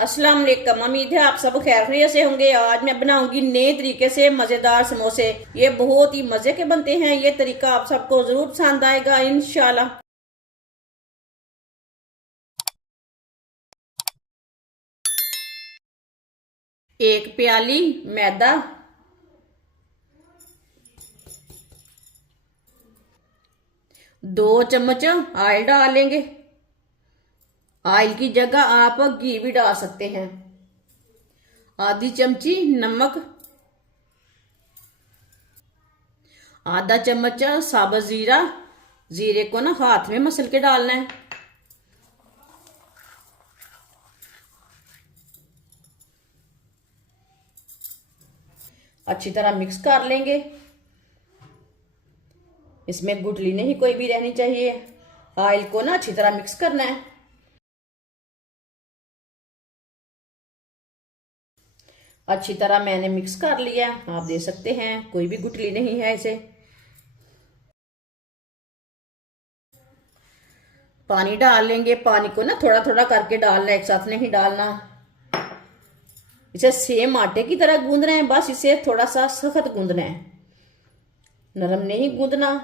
अस्सलाम वालेकुम। उम्मीद है आप सब खैरियत से होंगे। आज मैं बनाऊंगी नए तरीके से मजेदार समोसे। ये बहुत ही मजे के बनते हैं। ये तरीका आप सबको जरूर पसंद आएगा इंशाल्लाह। एक प्याली मैदा, 2 चम्मच ऑयल डालेंगे। ऑयल की जगह आप घी भी डाल सकते हैं। आधी चमची नमक, आधा चम्मच साबुत जीरा। जीरे को ना हाथ में मसल के डालना है। अच्छी तरह मिक्स कर लेंगे। इसमें गुठली नहीं कोई भी रहनी चाहिए। ऑयल को ना अच्छी तरह मिक्स करना है। अच्छी तरह मैंने मिक्स कर लिया। आप देख सकते हैं कोई भी गुठली नहीं है इसे। पानी डाल लेंगे। पानी को ना थोड़ा थोड़ा करके डालना है, एक साथ नहीं डालना। इसे सेम आटे की तरह गूंदना है, बस इसे थोड़ा सा सख्त गूंदना है, नरम नहीं गूंदना।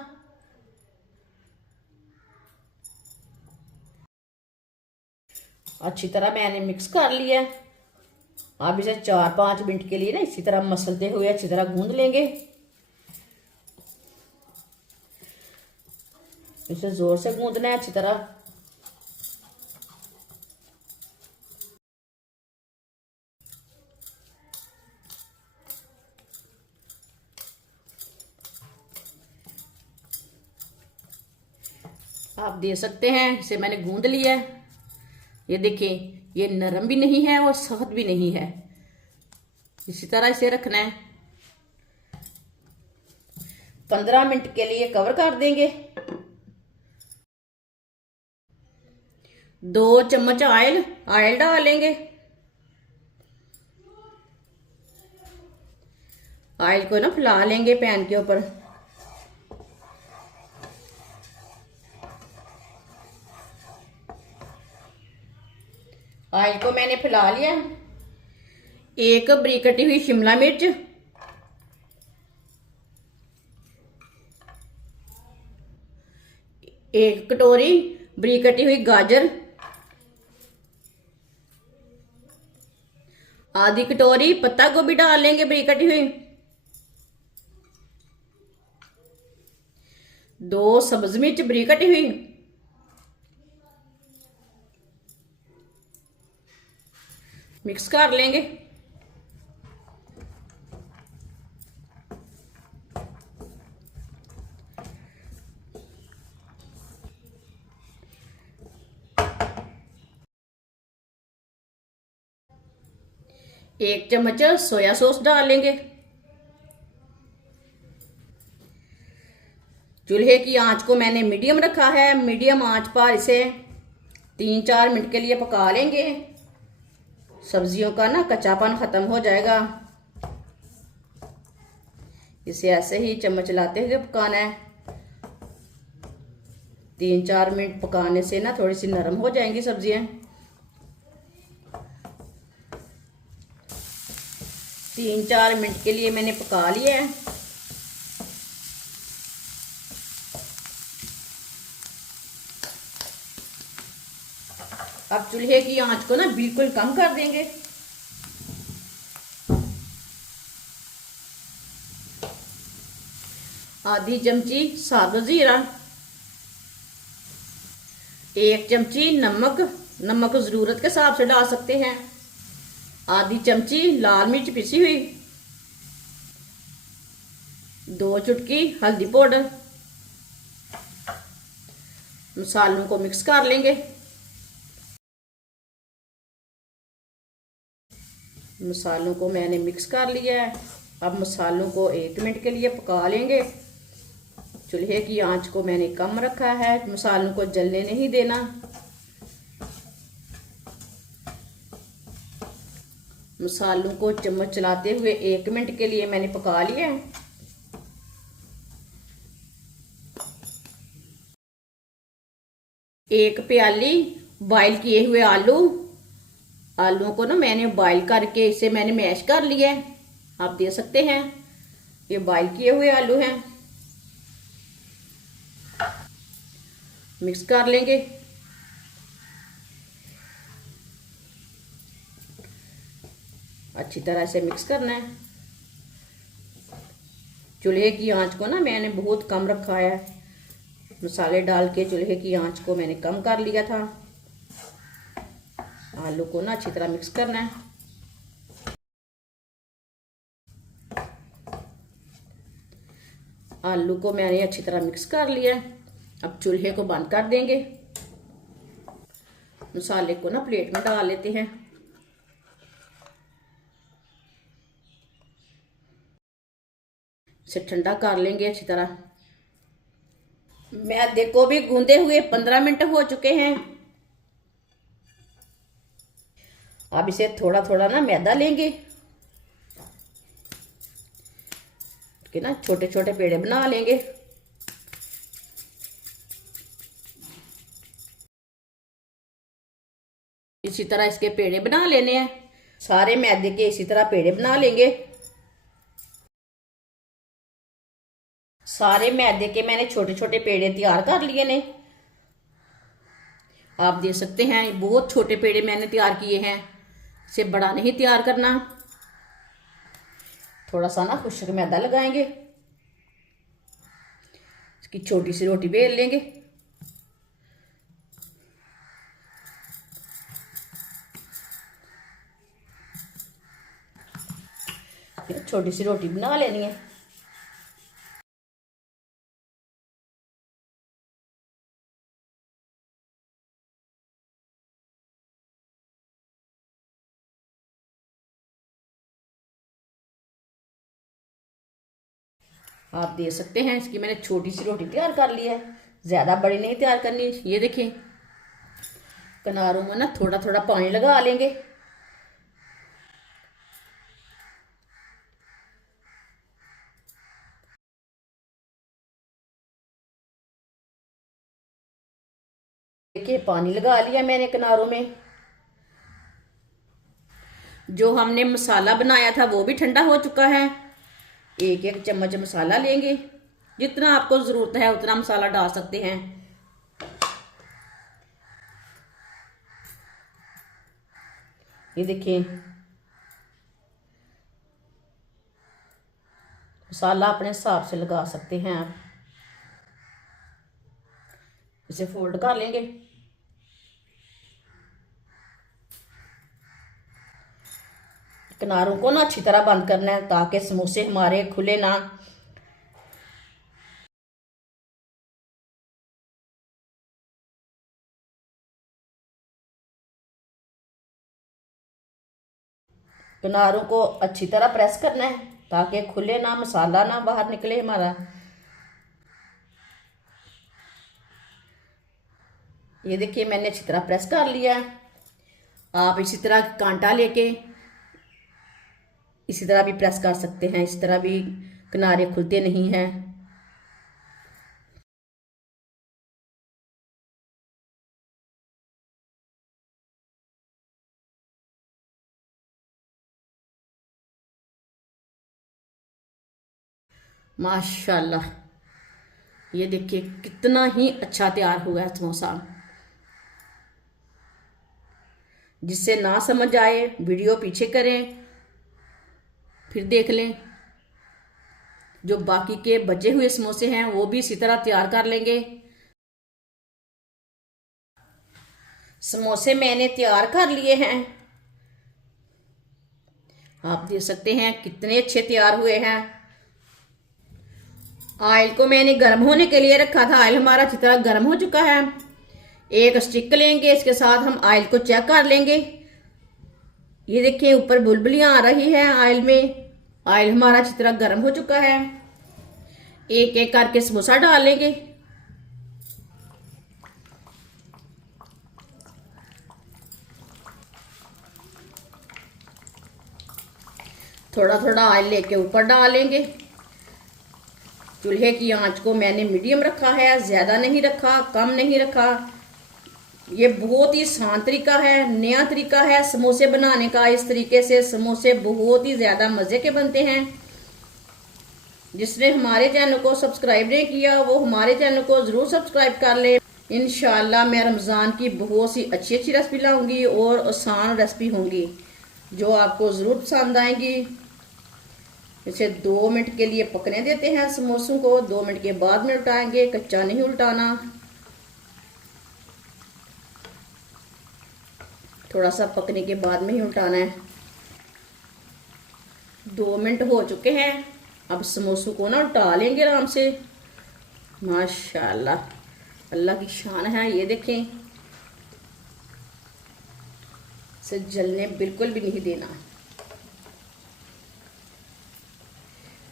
अच्छी तरह मैंने मिक्स कर लिया। अब इसे 4-5 मिनट के लिए ना इसी तरह मसलते हुए अच्छी तरह गूंद लेंगे। इसे जोर से गूंदना है अच्छी तरह। आप देख सकते हैं इसे मैंने गूंद लिया है। ये देखिए, ये नरम भी नहीं है और सख्त भी नहीं है। इसी तरह इसे रखना है। 15 मिनट के लिए कवर कर देंगे। 2 चम्मच ऑयल डालेंगे। ऑयल को ना फैला लेंगे पैन के ऊपर। ऑयल को मैंने फैला लिया। एक बारीक कटी हुई शिमला मिर्च, एक कटोरी बारीक कटी हुई गाजर, आधी कटोरी पत्ता गोभी डाल लेंगे बारीक कटी हुई, 2 सब्ज मिर्च बारीक कटी हुई, मिक्स कर लेंगे। एक चम्मच सोया सॉस डाल लेंगे। चूल्हे की आंच को मैंने मीडियम रखा है। मीडियम आंच पर इसे 3-4 मिनट के लिए पका लेंगे। सब्जियों का ना कच्चापन खत्म हो जाएगा। इसे ऐसे ही चम्मच लाते हुए पकाना है। 3-4 मिनट पकाने से ना थोड़ी सी नरम हो जाएंगी सब्जियां। 3-4 मिनट के लिए मैंने पका लिया है। अब चूल्हे की आंच को ना बिल्कुल कम कर देंगे। आधी चमची साबुत जीरा, 1 चमची नमक, नमक जरूरत के हिसाब से डाल सकते हैं, आधी चमची लाल मिर्च पिसी हुई, 2 चुटकी हल्दी पाउडर। मसालों को मिक्स कर लेंगे। मसालों को मैंने मिक्स कर लिया है। अब मसालों को 1 मिनट के लिए पका लेंगे। चूल्हे की आंच को मैंने कम रखा है, मसालों को जलने नहीं देना। मसालों को चम्मच चलाते हुए 1 मिनट के लिए मैंने पका लिया है। एक प्याली बॉईल किए हुए आलू, आलूओं को ना मैंने बॉईल करके इसे मैंने मैश कर लिया है, आप देख सकते हैं ये बॉईल किए हुए आलू हैं। मिक्स कर लेंगे। अच्छी तरह से मिक्स करना है। चूल्हे की आंच को ना मैंने बहुत कम रखा है, मसाले डाल के चूल्हे की आंच को मैंने कम कर लिया था। आलू को ना अच्छी तरह मिक्स करना है। आलू को मैंने अच्छी तरह मिक्स कर लिया है। अब चूल्हे को बंद कर देंगे। मसाले को ना प्लेट में डाल लेते हैं। इसे ठंडा कर लेंगे अच्छी तरह। मैदे को भी गूंदे हुए 15 मिनट हो चुके हैं। अब इसे थोड़ा थोड़ा ना मैदा लेंगे कि ना छोटे छोटे पेड़े बना लेंगे। इसी तरह इसके पेड़े बना लेने हैं। सारे मैदे के इसी तरह पेड़े बना लेंगे। सारे मैदे के मैंने छोटे छोटे पेड़े तैयार कर लिए ने। आप देख सकते हैं बहुत छोटे पेड़े मैंने तैयार किए हैं। इसे बड़ा नहीं तैयार करना। थोड़ा सा ना खुश्क मैदा लगाएंगे। इसकी छोटी सी रोटी बेल लेंगे। छोटी सी रोटी बना लेनी है। आप देख सकते हैं इसकी मैंने छोटी सी रोटी तैयार कर ली है, ज़्यादा बड़ी नहीं तैयार करनी। ये देखिए किनारों में ना थोड़ा थोड़ा पानी लगा लेंगे। देखिए पानी लगा लिया मैंने किनारों में। जो हमने मसाला बनाया था वो भी ठंडा हो चुका है। एक एक चम्मच मसाला लेंगे। जितना आपको ज़रूरत है उतना मसाला डाल सकते हैं। ये देखिए मसाला अपने हिसाब से लगा सकते हैं आप। इसे फोल्ड कर लेंगे। किनारों को ना अच्छी तरह बंद करना है ताकि समोसे हमारे खुले ना। किनारों को अच्छी तरह प्रेस करना है ताकि खुले ना, मसाला ना बाहर निकले हमारा। ये देखिए मैंने अच्छी तरह प्रेस कर लिया है। आप इसी तरह कांटा लेके इसी तरह भी प्रेस कर सकते हैं। इस तरह भी किनारे खुलते नहीं हैं। माशाल्लाह ये देखिए कितना ही अच्छा तैयार हुआ है समोसा। जिससे ना समझ आए वीडियो पीछे करें, फिर देख लें। जो बाकी के बचे हुए समोसे हैं वो भी इसी तरह तैयार कर लेंगे। समोसे मैंने तैयार कर लिए हैं। आप देख सकते हैं कितने अच्छे तैयार हुए हैं। ऑयल को मैंने गर्म होने के लिए रखा था। ऑयल हमारा अच्छी तरह गर्म हो चुका है। एक स्टिक लेंगे, इसके साथ हम ऑयल को चेक कर लेंगे। ये देखिए ऊपर बुलबुलियां आ रही है ऑयल में। ऑयल हमारा अच्छी तरह गर्म हो चुका है। एक एक करके समोसा डाल लेंगे। थोड़ा थोड़ा ऑयल लेके ऊपर डालेंगे। चूल्हे की आंच को मैंने मीडियम रखा है, ज़्यादा नहीं रखा, कम नहीं रखा। ये बहुत ही आसान तरीका है, नया तरीका है समोसे बनाने का। इस तरीके से समोसे बहुत ही ज्यादा मजे के बनते हैं। जिसने हमारे चैनल को सब्सक्राइब नहीं किया वो हमारे चैनल को जरूर सब्सक्राइब कर ले। इंशाल्लाह मैं रमजान की बहुत सी अच्छी अच्छी रेसिपी लाऊंगी और आसान रेसिपी होंगी जो आपको जरूर पसंद आएंगी। इसे 2 मिनट के लिए पकने देते हैं समोसों को। 2 मिनट के बाद में उल्टाएंगे, कच्चा नहीं उल्टाना। थोड़ा सा पकने के बाद में ही उल्टाना है। 2 मिनट हो चुके हैं। अब समोसों को ना उल्टा लेंगे आराम से। माशाल्लाह, अल्लाह की शान है। ये देखें, इसे जलने बिल्कुल भी नहीं देना।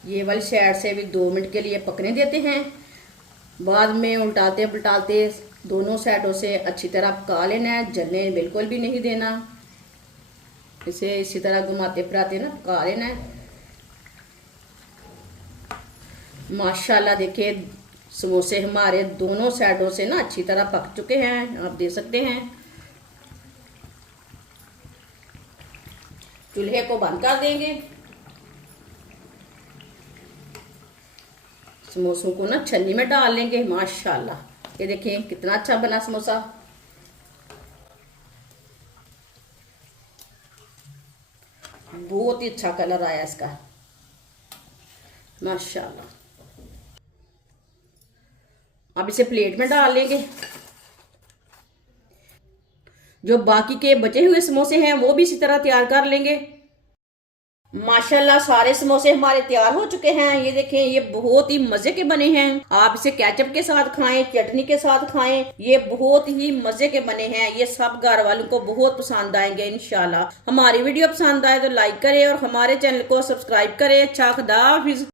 ये वाली साइड से भी 2 मिनट के लिए पकने देते हैं। बाद में उल्टाते पलटाते दोनों साइडों से अच्छी तरह पका लेना है, जलने बिल्कुल भी नहीं देना। इसे इसी तरह घुमाते फिराते ना पका लेना है। माशाल्लाह देखिए, समोसे हमारे दोनों साइडों से ना अच्छी तरह पक चुके हैं, आप देख सकते हैं। चूल्हे को बंद कर देंगे। समोसों को ना छन्नी में डाल लेंगे। माशाल्लाह, ये देखें कितना अच्छा बना समोसा। बहुत ही अच्छा कलर आया इसका, माशाल्लाह। अब इसे प्लेट में डाल लेंगे। जो बाकी के बचे हुए समोसे हैं वो भी इसी तरह तैयार कर लेंगे। माशाल्लाह सारे समोसे हमारे तैयार हो चुके हैं। ये देखें, ये बहुत ही मजे के बने हैं। आप इसे केचप के साथ खाएं, चटनी के साथ खाएं, ये बहुत ही मजे के बने हैं। ये सब घर वालों को बहुत पसंद आएंगे इंशाल्लाह। हमारी वीडियो पसंद आए तो लाइक करें और हमारे चैनल को सब्सक्राइब करें। अच्छा, खुदा हाफिज।